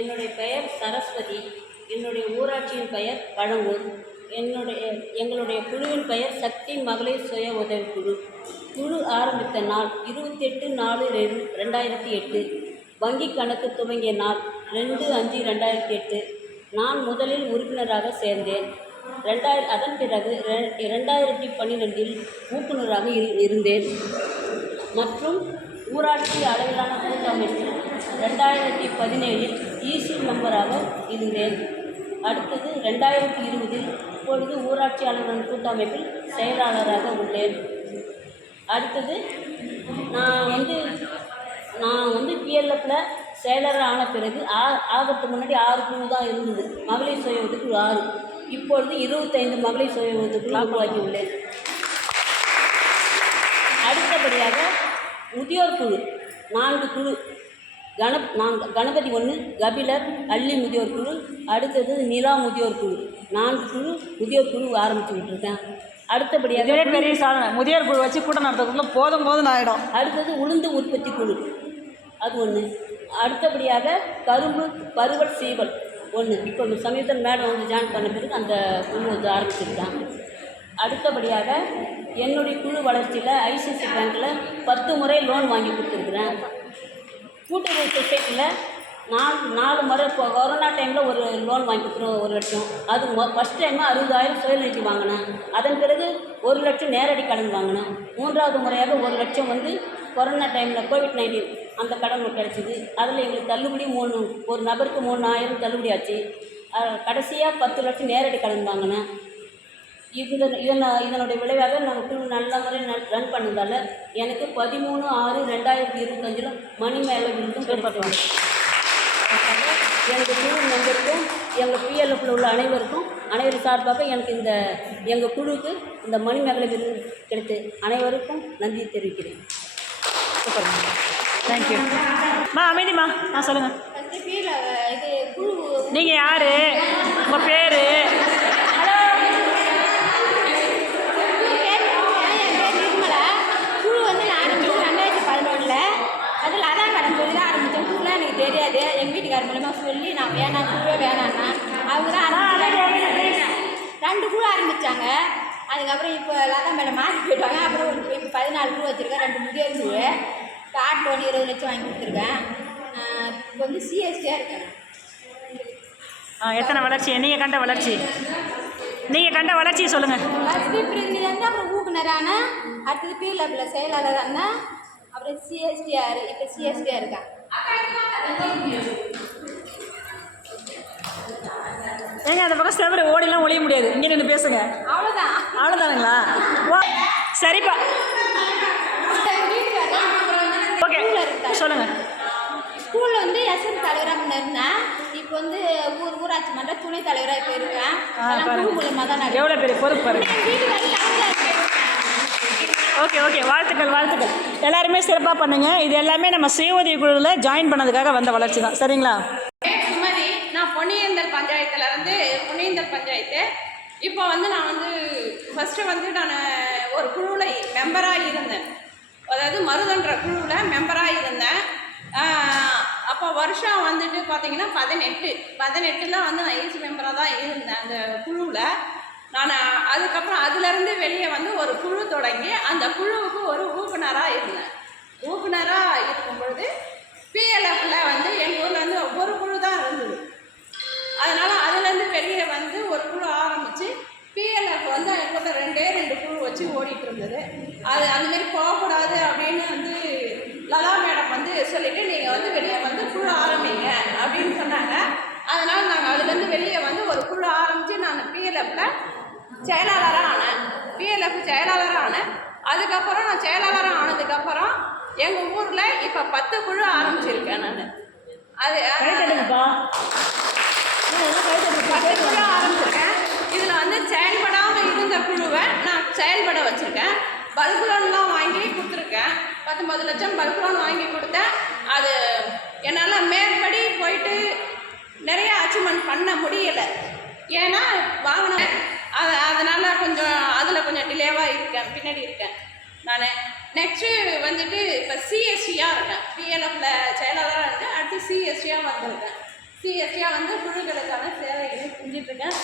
என்னுடைய பெயர் சரஸ்வதி. என்னுடைய ஊராட்சியின் பெயர் பழங்கூர். எங்களுடைய குழுவின் பெயர் சக்தி மகளிர் சுய உதவிக்குழு. குழு ஆரம்பித்த நாள் 28/4/2008. வங்கி கணக்கு துவங்கிய நாள் 2/5/2008. நான் முதலில் உறுப்பினராக சேர்ந்தேன். அதன் பிறகு 2012 ஊக்குநராக இருந்தேன் மற்றும் ஊராட்சி அளவிலான கூட்டமைப்பில் 2017 ஈசி மெம்பராக இருந்தேன். அடுத்தது 2020 இப்பொழுது ஊராட்சி அளவிலான கூட்டமைப்பில் செயலாளராக உள்ளேன். அடுத்தது நான் வந்து பிஎல்எஃப்பில் செயலராக ஆன பிறகு ஆகிறதுக்கு முன்னாடி 6 குழு தான் இருந்தது. மகளிர் சுய உதவிக்குழு 6. இப்பொழுது 25 மகளிர் சுய உதவிக்குழு உருவாக்கி உள்ளேன். அடுத்தபடியாக முதியோர் குழு 4 குழு. கணபதி 1, கபிலர், அள்ளி முதியோர் குழு. அடுத்தது நிலா முதியோர் குழு. 4 குழு முதியோர் குழு ஆரம்பிச்சுக்கிட்டு இருக்கேன். அடுத்தபடியாக பெரிய சாதனை முதியோர் குழு வச்சு கூட்டம் நடத்துறதுக்குள்ள போதும் ஆகிடும். அடுத்தது உளுந்து உற்பத்தி குழு, அது 1. அடுத்தபடியாக கரும்பு பருவட் சீவல் 1. இப்போ சமீபத்தில் மேடம் வந்து ஜாயின் பண்ண பிறகு அந்த குழு வந்து ஆரம்பிச்சிருக்காங்க. அடுத்தபடியாக என்னுடைய குழு வளர்ச்சியில் ஐசிசி பேங்க்கில் 10 முறை லோன் வாங்கி கொடுத்துருக்குறேன். கூட்டுறவு சொசைட்டியில் 4 முறை இப்போ கொரோனா டைமில் ஒரு லோன் வாங்கி கொடுத்துருவோம் 1 லட்சம். அது ஃபஸ்ட் டைமாக 60,000 சுயநிதி வாங்கினேன். அதன் பிறகு 1 லட்சம் நேரடி கடன் வாங்கினேன். 3வது முறையாக 1 லட்சம் வந்து கொரோனா டைமில் COVID-19 அந்த கடன் கிடச்சிது. அதில் எங்களுக்கு தள்ளுபடி ஒரு நபருக்கு 3,000 தள்ளுபடி ஆச்சு. கடைசியாக 10 லட்சம் நேரடி கடன் வாங்கினேன். இதனுடைய விளைவாக நாங்கள் குழு நல்ல முறையில் ரன் பண்ணதால் எனக்கு 13/6/2025 மணி மேலே விருதும் கிடைப்பட்டுவாங்க. எனக்கு குழு மெம்பருக்கும் எங்கள் பிஎல்எஃப்பில் உள்ள அனைவரும் சார்பாக எனக்கு எங்கள் குழுவுக்கு இந்த மணி மேகலை விருது கிடைத்து அனைவருக்கும் நன்றி தெரிவிக்கிறேன். தேங்க்யூ. அமைதிமா சொல்லுங்கள். நீங்கள் யார், உங்கள் பேர்? தெரியாது. எங்கள் வீட்டுக்கார மூலமாக சொல்லி நான் குழுவே வேணான்னா அவங்க தான் 2 குழு ஆரம்பித்தாங்க. அதுக்கப்புறம் இப்போ லதா மேடம் மாற்றி போயிட்டாங்க. அப்புறம் இப்போ 14 குழு வச்சுருக்கேன். 2 முதியோர் குழு. கார்டு லோன் 20 லட்சம் வாங்கி கொடுத்துருக்கேன். இப்போ வந்து சிஎஸ்டியாக இருக்கேன். எத்தனை வளர்ச்சி நீங்கள் கண்ட வளர்ச்சி சொல்லுங்கள். ஃபஸ்ட்டு பிரதிநிதி வந்து அப்புறம் ஊக்குனரான, அடுத்தது பிஎல்எஃப்பில் செயலாளரான, அப்புறம் சிஎஸ்டிஆர், இப்போ சிஎஸ்டியாக இருக்கேன். ஏங்க அந்த பக்கம் செவரு ஓடிலாம் ஒழிய முடியாது. இங்கே நின்று பேசுங்க. அவ்வளோதானுங்களா? சரிப்பா, ஓகே சொல்லுங்கள். ஸ்கூலில் வந்து எஸ்எம் தலைவராக இருந்தேன். இப்போ வந்து ஊராட்சி மன்ற துணைத் தலைவராக இப்போ இருக்கேன். மூலமாக தான் நான் எவ்வளோ பெரிய பொறுப்பு பாருங்க. ஓகே வாழ்த்துக்கள். எல்லாருமே சிறப்பாக பண்ணுங்கள். இது எல்லாமே நம்ம சுய உதவி குழுவில் ஜாயின் பண்ணதுக்காக வந்த வளர்ச்சி தான். சரிங்களா? சுமதி, நான் பொன்னியந்தல் பஞ்சாயத்து. இப்போ வந்து நான் வந்து ஃபஸ்ட்டு வந்து நான் ஒரு குழுவில் மெம்பராக இருந்தேன். அதாவது மருதன்ற குழுவில் மெம்பராக இருந்தேன். அப்போ வருஷம் வந்துட்டு பார்த்தீங்கன்னா 18 வந்து நான் ஏசி மெம்பராக தான் இருந்தேன் அந்த குழுவில். நான் அதுக்கப்புறம் அதுலேருந்து வெளியே வந்து ஒரு குழு தொடங்கி அந்த குழுவுக்கு ஒரு ஊக்குனராக இருந்தேன். ஊக்குனராக இருக்கும் பொழுது பிஎல்எஃப்பில் வந்து எங்கள் ஊரில் வந்து ஒரு குழு தான் இருந்தது. அதனால் அதுலேருந்து வெளியே வந்து ஒரு குழு ஆரம்பித்து பிஎல்எஃப் வந்து இப்போ 2 குழு வச்சு ஓடிட்டு இருந்தது. அது அந்தமாரி போகக்கூடாது அப்படின்னு வந்து லதா மேடம் வந்து சொல்லிவிட்டு நீங்கள் வந்து வெளியே வந்து குழு ஆரம்பிங்க அப்படின்னு சொன்னாங்க. அதனால் நாங்கள் அதுலேருந்து வெளியே வந்து ஒரு குழு ஆரம்பித்து நான் பிஎல்எஃப்பில் செயலாளராக ஆனேன். அதுக்கப்புறம் நான் செயலாளராக ஆனதுக்கப்புறம் எங்கள் ஊரில் இப்போ 10 குழு ஆரம்பிச்சிருக்கேன். நான் அது 10 குழு ஆரம்பிச்சிருக்கேன். இதில் வந்து செயல்படாமல் இருந்த குழுவை நான் செயல்பட வச்சுருக்கேன். பல்க் லோன்லாம் வாங்கி கொடுத்துருக்கேன். 19 லட்சம் பல்க் லோன் வாங்கி கொடுத்தேன். அது என்னால் மேற்படி போயிட்டு நிறைய அச்சீவ்மெண்ட் பண்ண முடியலை. ஏன்னா வாங்கினேன். அதனால் அதில் கொஞ்சம் டிலேவாக பின்னாடி இருக்கேன். நான் நெக்ஸ்ட்டு வந்துட்டு இப்போ சிஎஸ்டியாக இருக்கேன். பிஎல்எஃப்பில் செயலாளராக இருக்கேன். அடுத்து சிஎஸ்டியாக வந்திருக்கேன். சிஎஸ்சியாக வந்து குழுக்களுக்கான சேவைகளை செஞ்சிட்ருக்கேன்.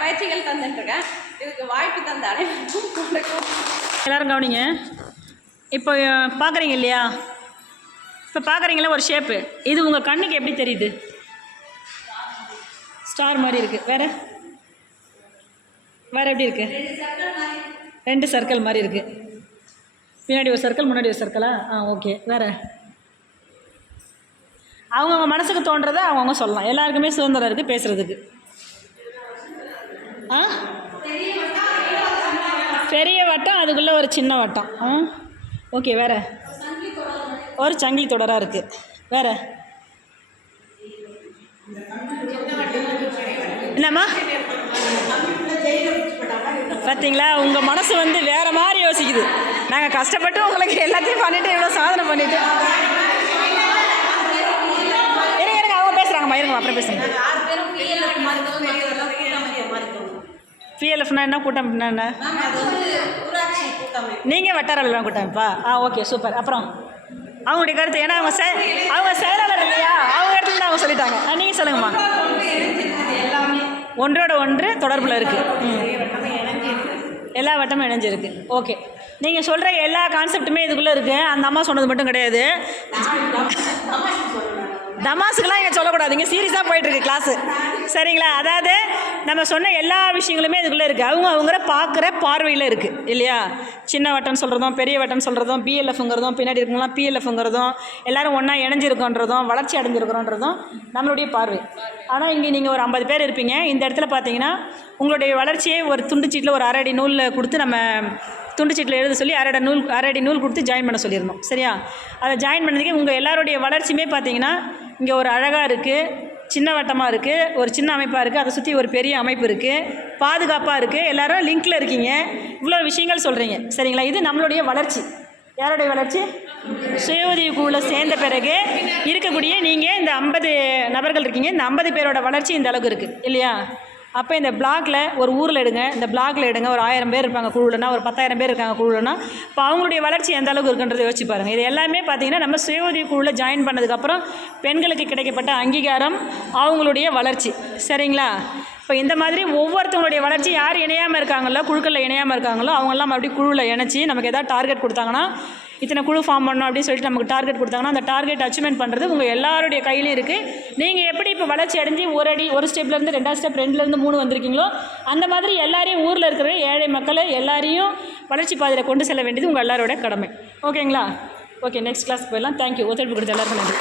பயிற்சிகள் தந்துட்டுருக்கேன். இதுக்கு வாய்ப்பு தந்த அனைவருக்கும் வணக்கம். எல்லோரும் கவனிங்க. இப்போ பார்க்குறீங்க இல்லையா, இப்போ பார்க்குறீங்களா ஒரு ஷேப்பு, இது உங்கள் கண்ணுக்கு எப்படி தெரியுது? ஸ்டார் மாதிரி இருக்குது. வேறு வேறு எப்படி இருக்குது? 2 சர்க்கிள் மாதிரி இருக்குது. பின்னாடி ஒரு சர்க்கிள், முன்னாடி ஒரு சர்க்கிளா? ஓகே. வேறு அவங்கவுங்க மனசுக்கு தோன்றதை அவங்கவுங்க சொல்லலாம். எல்லாருக்குமே சுதந்திரம் இருக்குது பேசுகிறதுக்கு. பெரிய வட்டம், அதுக்குள்ளே ஒரு சின்ன வட்டம். ஓகே. வேறு ஒரு சங்கிலி தொடராக இருக்குது. வேறு என்னம்மா? பார்த்தீங்களா, உங்கள் மனசு வந்து வேறு மாதிரி யோசிக்குது. நாங்கள் கஷ்டப்பட்டு உங்களுக்கு எல்லாத்தையும் பண்ணிவிட்டு இவ்வளோ சாதனை பண்ணிவிட்டு இருங்க அவங்க பேசுகிறாங்கம்மா. இருங்க அப்புறம் பேசுங்க. பிஎல்எஃப்னா என்ன கூட்டமைப்புனா என்ன? நீங்கள் வட்டார அலுவலகம் கூட்டமைப்பா? Okay, super. அப்புறம் அவங்களுடைய கருத்து, ஏன்னா அவங்க செயலாளர் இல்லையா, அவங்க இடத்துல தான் அவங்க சொல்லிட்டாங்க. நீங்கள் சொல்லுங்கம்மா. ஒன்றோட ஒன்று தொடர்பில் இருக்குது. எல்லா வட்டமும் இணைஞ்சிருக்கு. ஓகே. நீங்கள் சொல்கிற எல்லா கான்செப்ட்டுமே இதுக்குள்ளே இருக்குது. அந்த அம்மா சொன்னது மட்டும் கிடையாது. தமாசுக்கெலாம் இங்கே சொல்லக்கூடாது. இங்கே சீரியஸாக போயிட்டுருக்கு கிளாஸு. சரிங்களா? அதாவது நம்ம சொன்ன எல்லா விஷயங்களுமே இதுக்குள்ளே இருக்குது. அவங்கள பார்க்குற பார்வையில் இருக்குது இல்லையா? சின்ன வட்டம் சொல்கிறதும், பெரிய வட்டம் சொல்கிறதும், பிஎல்எஃப்ங்கிறதும், பின்னாடி இருக்குங்களாம் பிஎல்எஃப்ங்கிறதும், எல்லோரும் ஒன்றா இணைஞ்சிருக்கோன்றதும், வளர்ச்சி அடைஞ்சிருக்கிறோன்றதும் நம்மளுடைய பார்வை. ஆனால் இங்கே நீங்கள் ஒரு 50 பேர் இருப்பீங்க. இந்த இடத்துல பார்த்தீங்கன்னா உங்களுடைய வளர்ச்சியை ஒரு துண்டுச்சீட்டில் ஒரு 1/2 அடி நூலில் கொடுத்து நம்ம துண்டுச்சீட்டில் எழுத சொல்லி 1/2 அடி நூல் கொடுத்து ஜாயின் பண்ண சொல்லியிருந்தோம். சரியா? அதை ஜாயின் பண்ணதுக்கு உங்கள் எல்லாருடைய வளர்ச்சியுமே பார்த்தீங்கன்னா இங்கே ஒரு அழகாக இருக்குது, சின்ன வட்டமாக இருக்குது, ஒரு சின்ன அமைப்பாக இருக்குது, அதை சுற்றி ஒரு பெரிய அமைப்பு இருக்குது, பாதுகாப்பாக இருக்குது, எல்லோரும் லிங்கில் இருக்கீங்க, இவ்வளோ விஷயங்கள் சொல்கிறீங்க. சரிங்களா? இது நம்மளுடைய வளர்ச்சி. யாருடைய வளர்ச்சி? சுய உதவி குழுவில் சேர்ந்த பிறகு இருக்கக்கூடிய நீங்கள் இந்த 50 நபர்கள் இருக்கீங்க. இந்த 50 பேரோட வளர்ச்சி இந்த அளவுக்கு இருக்குது இல்லையா? அப்போ இந்த பிளாக்ல ஒரு ஊரில் எடுங்க, இந்த பிளாக்ல எடுங்க, ஒரு 1000 பேர் இருப்பாங்க குழுவில்னா, ஒரு 10,000 பேர் இருக்காங்க குழுவில்னா, இப்போ அவங்களுடைய வளர்ச்சி எந்த அளவுக்கு இருக்குன்றதை யோசிச்சு பாருங்கள். இது எல்லாமே பார்த்தீங்கன்னா நம்ம சுய உதவி குழுவில் ஜாயின் பண்ணதுக்கப்புறம் பெண்களுக்கு கிடைக்கப்பட்ட அங்கீகாரம், அவங்களுடைய வளர்ச்சி. சரிங்களா? இப்போ இந்த மாதிரி ஒவ்வொருத்தவங்களுடைய வளர்ச்சி யார் இணையாமல் இருக்காங்களோ, குழுக்களில் இணையாமல் இருக்காங்களோ, அவங்கெல்லாம் மறுபடியும் குழுவில் இணைச்சி நமக்கு எதாவது டார்கெட் கொடுத்தாங்கன்னா, இத்தனை குழு ஃபார்ம் பண்ணணும் அப்படின்னு சொல்லிட்டு நமக்கு டார்கெட் கொடுத்தாங்கன்னா, அந்த டார்கெட் அச்சீவ்மெண்ட் பண்ணுறது உங்கள் எல்லாருடைய கையிலையும் இருக்குது. நீங்கள் எப்படி இப்போ வளர்ச்சி அடைஞ்சு ஒரு ஸ்டெப்லேருந்து 2 ஸ்டெப், 2லேருந்து 3 வந்திருக்கீங்களோ, அந்த மாதிரி எல்லாரையும் ஊரில் இருக்கிற ஏழை மக்களை எல்லாரையும் வளர்ச்சி பாதையில் கொண்டு செல்ல வேண்டியது உங்கள் எல்லாரோட கடமை. ஓகேங்களா? ஓகே, நெக்ஸ்ட் கிளாஸ் போயிடலாம். தேங்க்யூ. ஒத்துழைப்பு கொடுத்த எல்லாருக்கும் நன்றி.